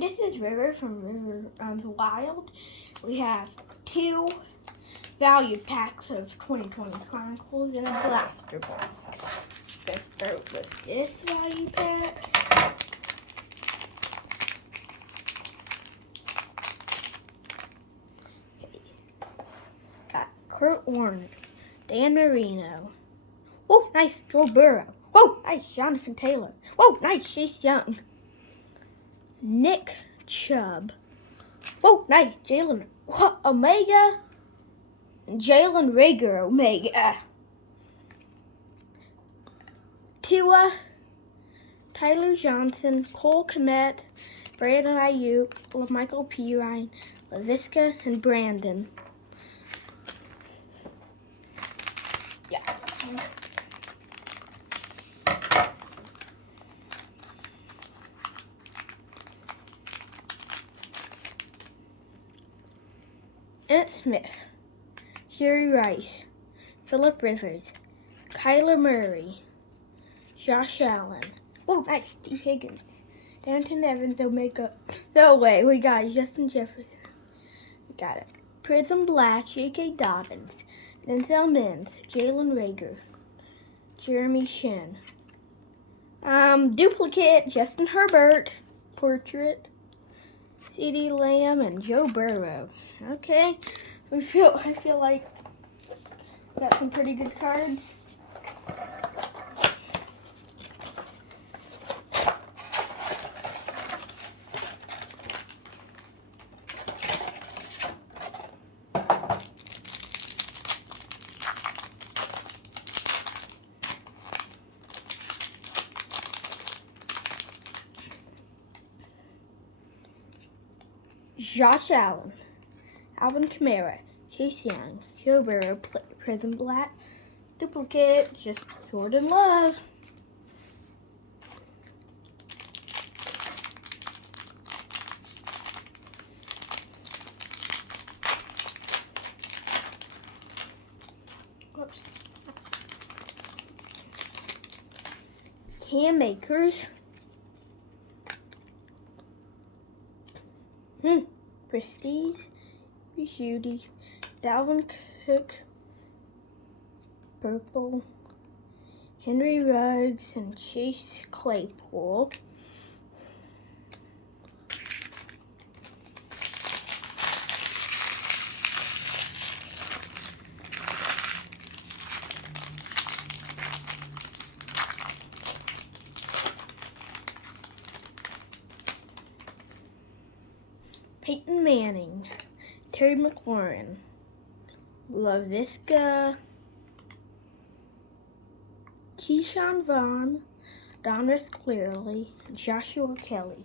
This is River from River the Wild. We have 2 value packs of 2020 Chronicles in a blaster box. Let's start with this value pack. Okay. Got Kurt Warner, Dan Marino. Oh, nice, Joe Burrow. Whoa, nice, Jonathan Taylor. Whoa, nice, Chase Young. Nick Chubb. Whoa, nice, Jalen Omega. And Jalen Rager Omega. Tua, Tyler Johnson, Cole Kmet, Brandon Ayuk, Michael Pirine, LaVisca, and Brandon. Yeah. Emmett Smith, Jerry Rice, Phillip Rivers, Kyler Murray, Josh Allen. Oh, nice, Steve Higgins, Darrington Evans, Omega. No way, we got Justin Jefferson. We got it. Prism Black, J.K. Dobbins, Denzel Mims, Jalen Rager, Jeremy Shin. Duplicate, Justin Herbert, Portrait, CeeDee Lamb, and Joe Burrow. Okay, I feel like we got some pretty good cards. Josh Allen, Alvin Kamara, Chase Young, Joe Burrow, Prism Black, Duplicate, just Jordan Love. Whoops. Cam Akers. Prestige, Judy, Dalvin Cook, Purple, Henry Ruggs, and Chase Claypool. Peyton Manning, Terry McLaurin, LaVisca, Keyshawn Vaughn, Donruss Clearly, and Joshua Kelly.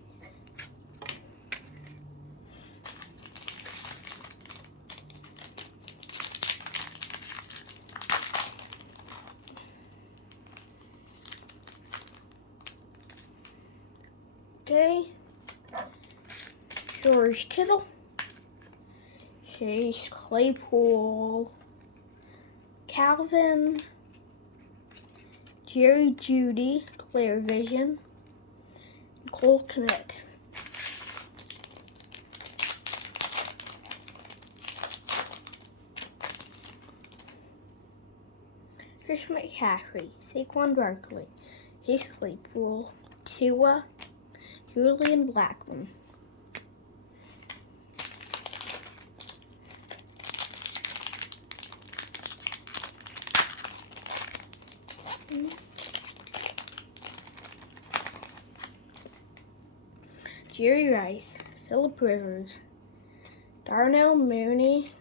Okay. George Kittle, Chase Claypool, Calvin, Jerry Judy, Clear Vision, Cole Kmet. Chris McCaffrey, Saquon Barkley, Chase Claypool, Tua, Julian Blackman. Jerry Rice, Phillip Rivers, Darnell Mooney,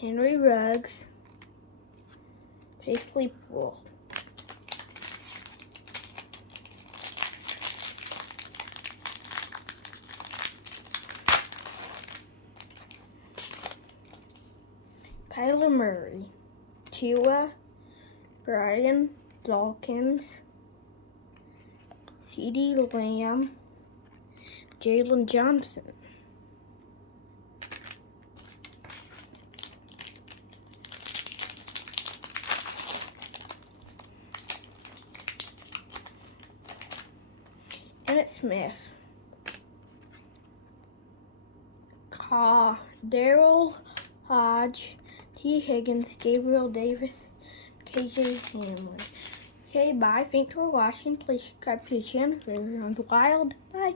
Henry Ruggs, Chase Claypool. Kyler Murray, Tua, Brian Dawkins, CeeDee Lamb, Jalen Johnson. Bennett Smith, Daryl Hodge, T. Higgins, Gabriel Davis, KJ Hamlin. Okay, bye. Thanks for watching. Please subscribe to the channel for everyone's wild. Bye.